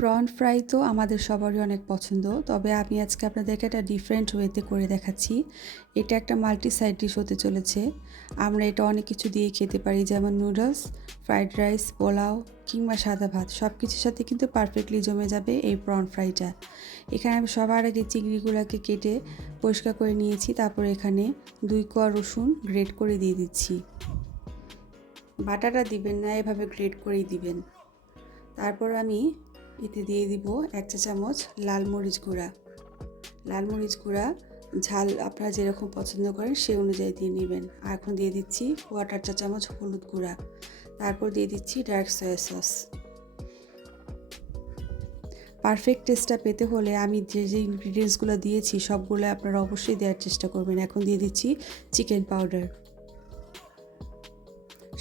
Prawn fry তো আমাদের সবারই অনেক পছন্দ, তবে আমি আজকে আপনাদেরকে একটা ডিফারেন্ট ওয়েতে করে দেখাচ্ছি। এটা একটা মাল্টি সাইড ডিশ হতে চলেছে। আমরা এটা অনেক কিছু দিয়ে খেতে পারি, যেমন নুডলস, ফ্রাইড রাইস, পোলাও কিংবা সাদা ভাত, সব কিছুর সাথে কিন্তু পারফেক্টলি জমে যাবে এই প্রন ফ্রাইটা। এখানে আমি সবার আগে চিংড়িগুলোকে কেটে পরিষ্কার করে নিয়েছি, তারপর এখানে 2 কোয়া রসুন গ্রেট করে দিয়ে দিচ্ছি। বাটাটা দিবেন না, এভাবে গ্রেট করেই দিবেন। তারপর আমি এতে দিয়ে দিব 1 চা চামচ লাল মরিচ গুঁড়া। লাল মরিচ গুঁড়া ঝাল আপনারা যেরকম পছন্দ করেন সেই অনুযায়ী দিয়ে নেবেন। আর এখন দিয়ে দিচ্ছি 1/4 চা চামচ হলুদ গুঁড়া। তারপর দিয়ে দিচ্ছি ডার্ক সয়া সস। পারফেক্ট টেস্টটা পেতে হলে আমি যে ইনগ্রিডিয়েন্টসগুলো দিয়েছি সবগুলো আপনারা অবশ্যই দেওয়ার চেষ্টা করবেন। এখন দিয়ে দিচ্ছি চিকেন পাউডার।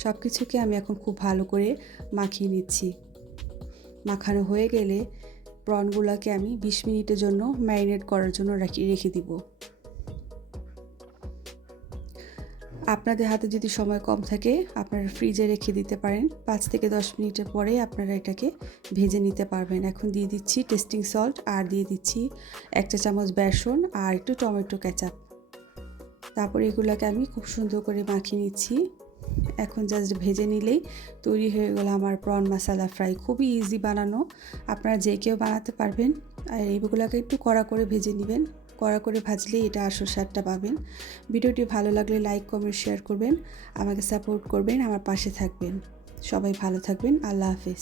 সব কিছুকে আমি এখন খুব ভালো করে মাখিয়ে নিচ্ছি। মাখানো হয়ে গেলে প্রনগুলোকে আমি 20 মিনিটের জন্য ম্যারিনেট করার জন্য রেখে দিব। আপনাদের হাতে যদি সময় কম থাকে আপনারা ফ্রিজে রেখে দিতে পারেন। 5 থেকে 10 মিনিটের পরে আপনারা এটাকে ভেজে নিতে পারবেন। এখন দিয়ে দিচ্ছি টেস্টিং সল্ট, আর দিয়ে দিচ্ছি 1 চা চামচ বেসন আর একটু টমেটো কেচাপ। তারপর এগুলোকে আমি খুব সুন্দর করে মাখিয়ে নিচ্ছি। এখন জাস্ট ভেজে নিলেই তৈরি হয়ে গেল আমার প্রন মশলা ফ্রাই। খুবই ইজি বানানো, আপনারা যে কেউ বানাতে পারবেন। আর এইগুলোকে একটু কড়া করে ভেজে নেবেন, কড়া করে ভাজলেই এটা আসল স্বাদটা পাবেন। ভিডিওটি ভালো লাগলে লাইক কমেন্ট শেয়ার করবেন, আমাকে সাপোর্ট করবেন, আমার পাশে থাকবেন। সবাই ভালো থাকবেন। আল্লাহ হাফেজ।